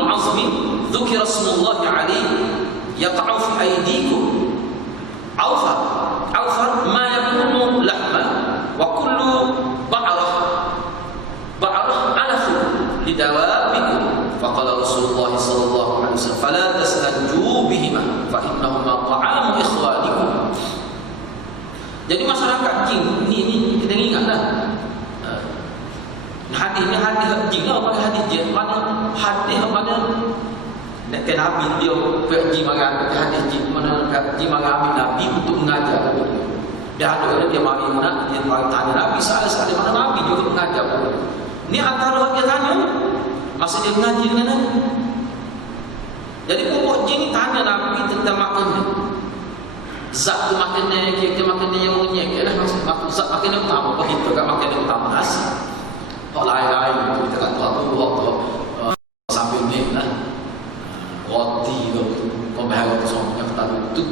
'azmin dhukira ismullah 'alaihi yaqa'u fi aydikum awfar ma yakunu lahma wa kullu ba'rah alafu lidawabikum. Faqala Rasulullah sallallahu alaihi wasallam fala tastanju bihima fa innahuma ta'amu ikhwanikum. Jadi masyarakat jin ni kita ingatlah. Hadis jin lah, pada hadis jin mana hadis mana nak Nabi dia pergi marah hadis jin mana jin marah ambil Nabi untuk mengajar. Dia ada dia mari nak dia mari tanya Nabi salah mana Nabi juga mengajar. Ni antara dia tanya masa dia mengaji dengan Nabi. Jadi pokok jin ni tanya Nabi tentang makanan. Zat tu makanan kita makanan yang mengenyek ialah zat makanan utama begitu kan, makanan utama nasi. Hak lain-lain tu kita kata waktu sambil ni lah roti tu kau bahaya tu semua yang tak betul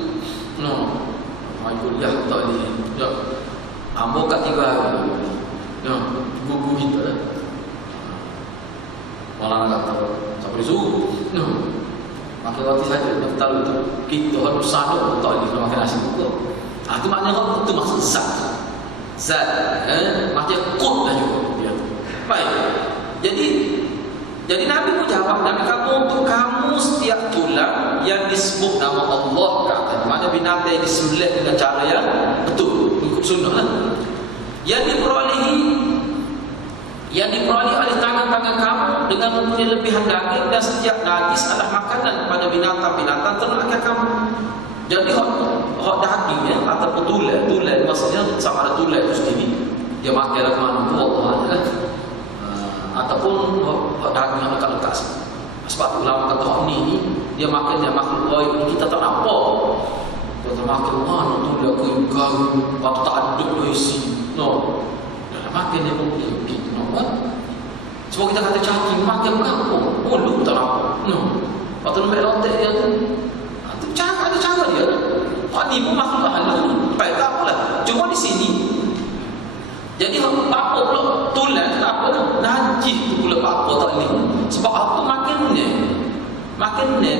mai kuliah tak ni ya ambo kat 3 hari ya buku kita lah malah kata sampai suruh makan roti saja tak tahu tu kita harus sadar tak ni makan nasi buku. Itu maknanya itu maksud zat macam kod dah juga. Baik. Jadi Nabi pun jawab, Nabi kata untuk kamu setiap tulang yang disebut nama Allah kata, mana binatang yang disembelih dengan cara yang betul, ikut sunnah lah. Yang diperoleh oleh tangan-tangan kamu dengan mempunyai lebihan daging dan setiap najis adalah makanan kepada binatang-binatang ternak kamu. Jadi hak daging ya, ataupun tulang maksudnya sama ada tulang itu sendiri dia makan dalam mana Allah lah. Ataupun daging yang lekat-lekat. Sebab ulama kata ni dia makan dia makhluk gaib kita tak nampak. Kita makan mana tu dia gaib, waktu tak ada isi. No. Dia makan dia pun dia no. Sebab kita kata cacing makan berapa? Bulu tak nampak. No. Waktu lembek lotek dia tu. Tu cara dia. Ni pun makhluk halus. Baik tak apalah. Cuma di sini jadi apa pula tulang tak apa najis tu pula apa tak ni sebab apa makannya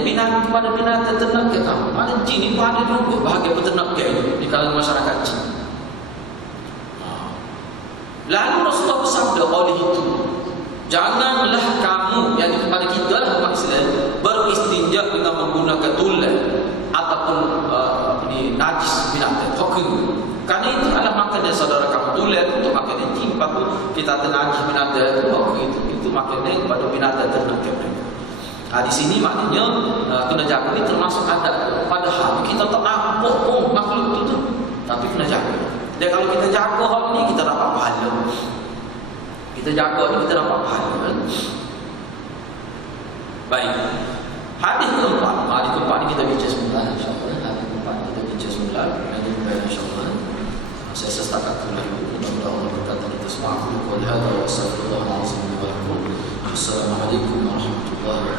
binatang kepada binatang ternak ke kamu ada jin ni pun ada juga bahagian peternak ke di kalangan masyarakat jin. Lalu Rasulullah bersabda oleh itu janganlah kamu yang kepada kita lah maksudnya beristinja dengan menggunakan tulang ataupun najis binatang hukum. Kerana itu adalah makanan saudara kamu tulang untuk makanan jin. Lepas tu kita ada najis binatang itu makanan kepada binatang ternak mereka. Di sini maknanya kena jaga ini termasuk adat. Padahal kita tak nampak pun makhluk itu tapi kena jaga. Dan kalau kita jaga hal ini kita dapat pahala. Kita jaga ini kita dapat pahala. Baik. Hadis keempat ni kita baca semula insya-Allah. Hadis keempat kita baca semula dan insya-Allah. Saya setakat dulu. Mudah-mudahan Allah berkata kita semua. Aku hadza wa sallallahu warahmatullahi wabarakatuh.